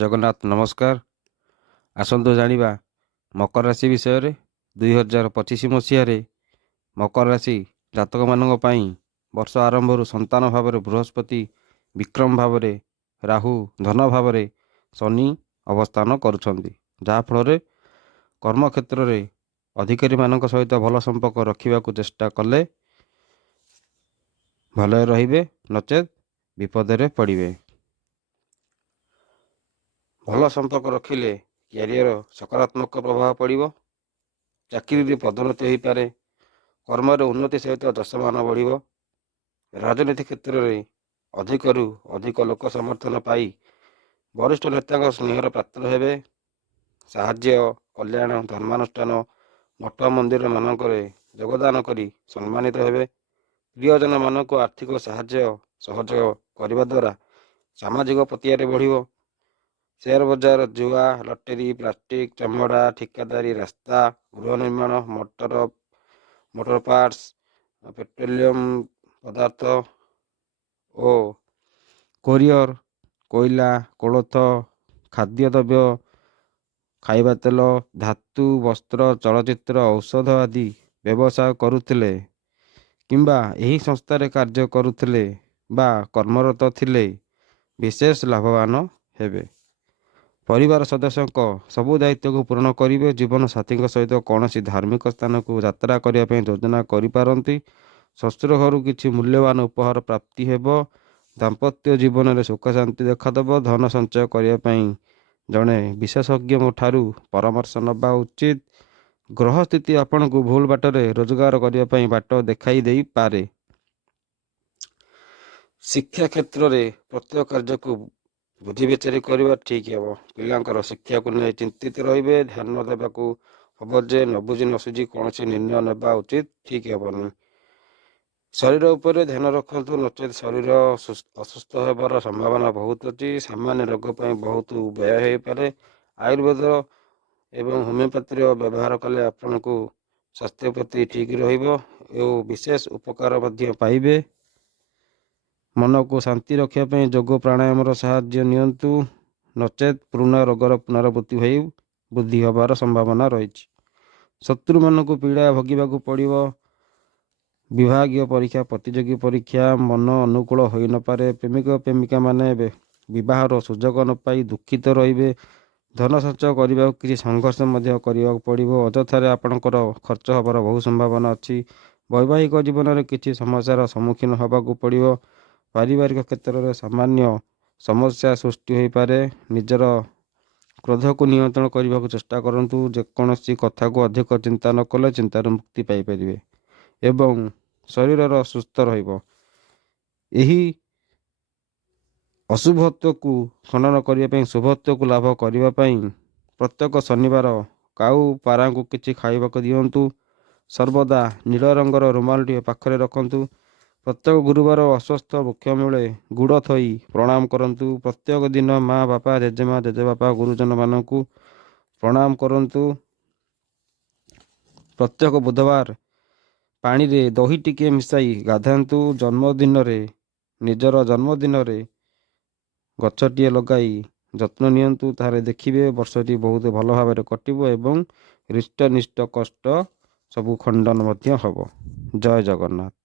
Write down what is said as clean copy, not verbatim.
ଜଗନ୍ନାଥ ନମସ୍କାର। ଆସନ୍ତୁ ଜାଣିବା ମକର ରାଶି ବିଷୟରେ। 2025 ମସିହାରେ ମକର ରାଶି ଜାତକମାନଙ୍କ ପାଇଁ ବର୍ଷ ଆରମ୍ଭରୁ ସନ୍ତାନ ଭାବରେ ବୃହସ୍ପତି, ବିକ୍ରମ ଭାବରେ ରାହୁ, ଧନ ଭାବରେ ଶନି ଅବସ୍ଥାନ କରୁଛନ୍ତି। ଯାହାଫଳରେ କର୍ମକ୍ଷେତ୍ରରେ ଅଧିକାରୀମାନଙ୍କ ସହିତ ଭଲ ସମ୍ପର୍କ ରଖିବାକୁ ଚେଷ୍ଟା କଲେ ଭଲରେ ରହିବେ, ନଚେତ୍ ବିପଦରେ ପଡ଼ିବେ। ଭଲ ସମ୍ପର୍କ ରଖିଲେ କ୍ୟାରିୟର ସକାରାତ୍ମକ ପ୍ରଭାବ ପଡ଼ିବ। ଚାକିରିରେ ପଦୋନ୍ନତି ହୋଇପାରେ। କର୍ମରେ ଉନ୍ନତି ସହିତ ଯଶମାନ ବଢ଼ିବ। ରାଜନୀତି କ୍ଷେତ୍ରରେ ଅଧିକରୁ ଅଧିକ ଲୋକ ସମର୍ଥନ ପାଇ ବରିଷ୍ଠ ନେତାଙ୍କ ସ୍ନେହର ପାତ୍ର ହେବେ। ସାହାଯ୍ୟ, କଲ୍ୟାଣ, ଧର୍ମାନୁଷ୍ଠାନ, ମଠ ମନ୍ଦିର ମାନଙ୍କରେ ଯୋଗଦାନ କରି ସମ୍ମାନିତ ହେବେ। ପ୍ରିୟଜନମାନଙ୍କୁ ଆର୍ଥିକ ସାହାଯ୍ୟ ସହଯୋଗ କରିବା ଦ୍ୱାରା ସାମାଜିକ ପ୍ରତିଆରେ ବଢ଼ିବ। ସେୟାର ବଜାର, ଜୁଆ, ଲଟେରୀ, ପ୍ଲାଷ୍ଟିକ, ଚମଡ଼ା, ଠିକାଦାରୀ, ରାସ୍ତା, ଗୃହ ନିର୍ମାଣ, ମୋଟର ପାର୍ଟସ, ପେଟ୍ରୋଲିୟମ ପଦାର୍ଥ ଓ କୋରିଅର, କୋଇଲା, କୋଳଥ, ଖାଦ୍ୟଦ୍ରବ୍ୟ, ଖାଇବା ତେଲ, ଧାତୁ, ବସ୍ତ୍ର, ଚଳଚ୍ଚିତ୍ର, ଔଷଧ ଆଦି ବ୍ୟବସାୟ କରୁଥିଲେ କିମ୍ବା ଏହି ସଂସ୍ଥାରେ କାର୍ଯ୍ୟ କରୁଥିଲେ ବା କର୍ମରତ ଥିଲେ ବିଶେଷ ଲାଭବାନ ହେବେ। ପରିବାର ସଦସ୍ୟଙ୍କ ସବୁ ଦାୟିତ୍ୱକୁ ପୂରଣ କରିବେ। ଜୀବନସାଥୀଙ୍କ ସହିତ କୌଣସି ଧାର୍ମିକ ସ୍ଥାନକୁ ଯାତ୍ରା କରିବା ପାଇଁ ଯୋଜନା କରିପାରନ୍ତି। ଶ୍ୱଶୁର ଘରୁ କିଛି ମୂଲ୍ୟବାନ ଉପହାର ପ୍ରାପ୍ତି ହେବ। ଦାମ୍ପତ୍ୟ ଜୀବନରେ ସୁଖ ଶାନ୍ତି ଦେଖାଦେବ। ଧନ ସଞ୍ଚୟ କରିବା ପାଇଁ ଜଣେ ବିଶେଷଜ୍ଞଙ୍କ ଠାରୁ ପରାମର୍ଶ ନେବା ଉଚିତ। ଗ୍ରହ ସ୍ଥିତି ଆପଣଙ୍କୁ ଭୁଲ ବାଟରେ ରୋଜଗାର କରିବା ପାଇଁ ବାଟ ଦେଖାଇ ଦେଇପାରେ। ଶିକ୍ଷା କ୍ଷେତ୍ରରେ ପ୍ରତ୍ୟେକ କାର୍ଯ୍ୟକୁ ବୁଝି ବିଚାରି କରିବା ଠିକ୍ ହେବ। ପିଲାଙ୍କର ଶିକ୍ଷାକୁ ନେଇ ଚିନ୍ତିତ ରହିବେ। ଧ୍ୟାନ ଦେବାକୁ ହେବ ଯେ ନ ବୁଝି ନ ସୁଝି କୌଣସି ନିର୍ଣ୍ଣୟ ନେବା ଉଚିତ ଠିକ୍ ହେବନି। ଶରୀର ଉପରେ ଧ୍ୟାନ ରଖନ୍ତୁ, ନଚେତ୍ ଶରୀର ଅସୁସ୍ଥ ହେବାର ସମ୍ଭାବନା ବହୁତ ଅଛି। ସାମାନ୍ୟ ରୋଗ ପାଇଁ ବହୁତ ବ୍ୟୟ ହୋଇପାରେ। ଆୟୁର୍ବେଦ ଏବଂ ହୋମିଓପାଥିର ବ୍ୟବହାର କଲେ ଆପଣଙ୍କୁ ସ୍ୱାସ୍ଥ୍ୟ ପ୍ରତି ଠିକ୍ ରହିବ ଓ ବିଶେଷ ଉପକାର ମଧ୍ୟ ପାଇବେ। ମନକୁ ଶାନ୍ତି ରଖିବା ପାଇଁ ଯୋଗ ପ୍ରାଣାୟାମର ସାହାଯ୍ୟ ନିଅନ୍ତୁ, ନଚେତ୍ ପୁରୁଣା ରୋଗର ପୁନରାବୃତ୍ତି ହୋଇ ବୃଦ୍ଧି ହେବାର ସମ୍ଭାବନା ରହିଛି। ଶତ୍ରୁମାନଙ୍କୁ ପୀଡ଼ା ଭୋଗିବାକୁ ପଡ଼ିବ। ବିଭାଗୀୟ ପରୀକ୍ଷା, ପ୍ରତିଯୋଗୀ ପରୀକ୍ଷା ମନ ଅନୁକୂଳ ହୋଇନପାରେ। ପ୍ରେମିକ ପ୍ରେମିକାମାନେ ବିବାହର ସୁଯୋଗ ନ ପାଇ ଦୁଃଖିତ ରହିବେ। ଧନ ସଞ୍ଚୟ କରିବାକୁ କିଛି ସଂଘର୍ଷ ମଧ୍ୟ କରିବାକୁ ପଡ଼ିବ। ଅଯଥାରେ ଆପଣଙ୍କର ଖର୍ଚ୍ଚ ହେବାର ବହୁ ସମ୍ଭାବନା ଅଛି। ବୈବାହିକ ଜୀବନରେ କିଛି ସମସ୍ୟାର ସମ୍ମୁଖୀନ ହେବାକୁ ପଡ଼ିବ। ପାରିବାରିକ କ୍ଷେତ୍ରରେ ସାମାନ୍ୟ ସମସ୍ୟା ସୃଷ୍ଟି ହୋଇପାରେ। ନିଜର କ୍ରୋଧକୁ ନିୟନ୍ତ୍ରଣ କରିବାକୁ ଚେଷ୍ଟା କରନ୍ତୁ। ଯେକୌଣସି କଥାକୁ ଅଧିକ ଚିନ୍ତା ନ କଲେ ଚିନ୍ତାରୁ ମୁକ୍ତି ପାଇପାରିବେ ଏବଂ ଶରୀରର ସୁସ୍ଥ ରହିବ। ଏହି ଅଶୁଭତ୍ୱକୁ ଖଣ୍ଡନ କରିବା ପାଇଁ ଶୁଭତ୍ୱକୁ ଲାଭ କରିବା ପାଇଁ ପ୍ରତ୍ୟେକ ଶନିବାର କାଉ ପାରାଙ୍କୁ କିଛି ଖାଇବାକୁ ଦିଅନ୍ତୁ। ସର୍ବଦା ନୀଳ ରଙ୍ଗର ରୁମାଲଟିଏ ପାଖରେ ରଖନ୍ତୁ। ପ୍ରତ୍ୟେକ ଗୁରୁବାର ଅଶ୍ୱତ୍ଥ ବୃକ୍ଷ ମୂଳେ ଗୁଡ଼ ଥୋଇ ପ୍ରଣାମ କରନ୍ତୁ। ପ୍ରତ୍ୟେକ ଦିନ ମା, ବାପା, ଜେଜେମା, ଜେଜେବାପା, ଗୁରୁଜନମାନଙ୍କୁ ପ୍ରଣାମ କରନ୍ତୁ। ପ୍ରତ୍ୟେକ ବୁଧବାର ପାଣିରେ ଦହି ଟିକେ ମିଶାଇ ଗାଧାନ୍ତୁ। ନିଜର ଜନ୍ମଦିନରେ ଗଛଟିଏ ଲଗାଇ ଯତ୍ନ ନିଅନ୍ତୁ। ତାହେଲେ ଦେଖିବେ ବର୍ଷଟି ବହୁତ ଭଲ ଭାବରେ କଟିବ ଏବଂ ରିଷ୍ଟ ନିଷ୍ଟ କଷ୍ଟ ସବୁ ଖଣ୍ଡନ ମଧ୍ୟ ହେବ। ଜୟ ଜଗନ୍ନାଥ।